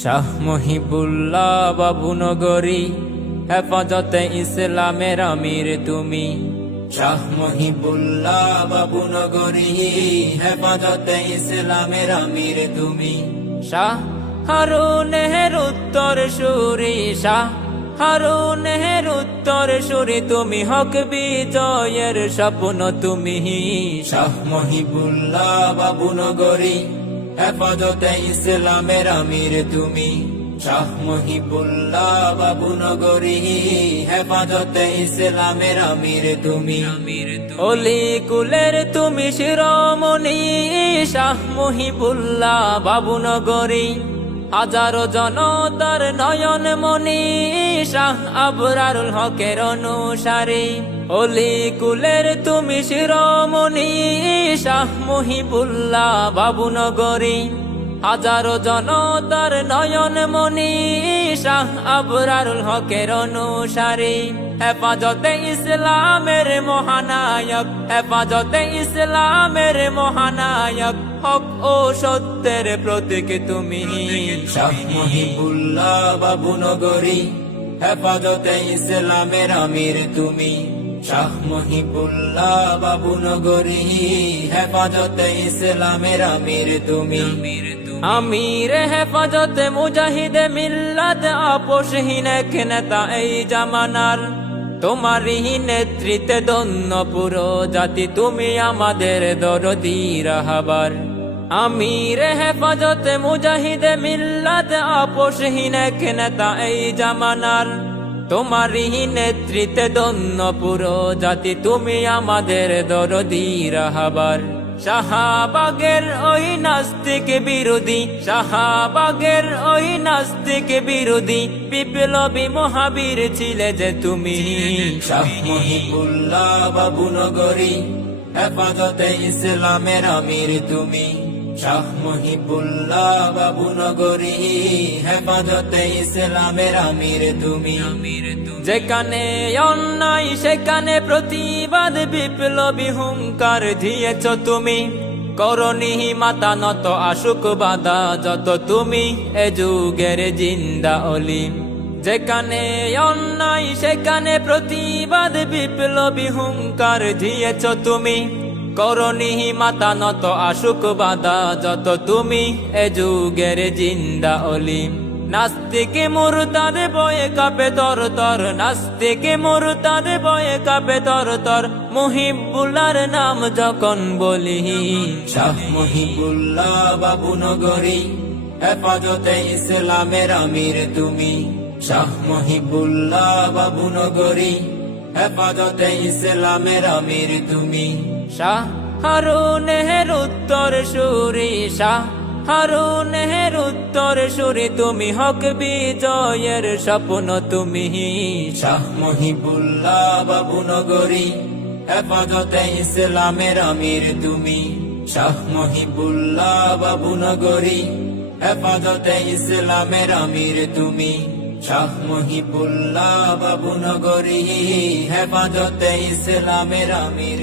শাহ মহিবুল্লাহ বাবুনগরী, হেফাজতে ইসলামের আমির তুমি। শাহ মহিবুল্লাহ বাবুনগরী, হেফাজতে ইসলামের আমির তুমি। শাহ হারুনের উত্তর সুরি, শাহ হারুনের উত্তর সুরি তুমি। হক বিজয়ের স্বপ্ন তুমি। শাহ মহিবুল্লাহ বাবুনগরী, হেফাজতে ইসলামের আমির তুমি। শাহ মহিবুল্লাহ বাবুনগরী, হেফাজতে ইসলামের আমির তুমি। অলি কুলের তুমি শিরোমণি, শাহ মহিবুল্লাহ বাবুনগরী। হাজারো জনতার নয়ন মনি, শাহ আবরারুল হকের অনুসারী। অলি কুলের তুমি শিরোমণি, শাহ মহিবুল্লাহ বাবুনগরী। হাজারো জনতার নয়ন মনি, শাহ আবরারুল হকের অনুসারী। হেফাজতে ইসলামের মহানায়ক, হেফাজতে ইসলামের মহানায়ক। হক ও সত্যের প্রতীক তুমি। শাহ মহিবুল্লাহ বাবুনগরী, হেফাজতে ইসলামের আমির তুমি। শাহ মহিবুল্লাহ বাবুনগরী, হেফাজতে ইসলামের আমির তুমি। আমির হেফাজতে মুজাহিদে মিল্লাত, আপোষহীন এক নেতা এই জামানার। তোমারই নেতৃত্বে ধন্য পুরো জাতি, তুমি আমাদের দরদী রাহবার। আমির হেফাজতে মুজাহিদে মিল্লাত, আপোষহীন এক নেতা এই জামানার। তোমারই নেতৃত্বে ধন্য পুরো জাতি, তুমি আমাদের দরদী রাহবার। শাহবাগের ওই নাস্তিক বিরোধী, শাহবাগের ওই নাস্তিক বিরোধী। বিপ্লবী মহাবীর ছিলে যে তুমি। শাহ মহিবুল্লাহ বাবুনগরী, হেফাজতে ইসলামের আমির তুমি। শাহ মহিবুল্লাহ বাবুনগরী, হেফাজতে ইসলামের আমির তুমি। যেখানে অন্যায় সেখানে প্রতিবাদ, বিপ্লবী হুঙ্কার দিয়েছ তুমি। করণী মাতা নত আশুক বাধা যত, তুমি এ যুগের জিন্দা অলি। যেখানে অন্যায় সেখানে প্রতিবাদ, বিপ্লবী হুঙ্কার দিয়েছ তুমি। করণী মাতা নত আশুক বাধা যত, তুমি এ যুগের জিন্দা অলি। নাস্তিকে মুরতাদ বয়ে কাঁপে তর তর, নাস্তিকে মুরতাদ বয়ে কাঁপে তর তর। মহিবুল্লাহর নাম যখন বলি। শাহ মহিবুল্লাহ বাবুনগরী, হেফাজতে ইসলামের আমির তুমি। শাহ মহিবুল্লাহ বাবুনগরী, হেফাজতে ইসলামের আমির তুমি। শাহ হারুনের উত্তর সুরি, শাহ হারুনের উত্তর সুরি তুমি। হক বিজয়ের স্বপ্ন তুমি। শাহ মহিবুল্লাহ বাবুনগরী, হেফাজতে ইসলামের আমির তুমি। শাহ মহিবুল্লাহ বাবুনগরী, হেফাজতে ইসলামের আমির তুমি। শাহ মহিবুল্লাহ বাবুনগরী, হেফাজতে ইসলামের আমির।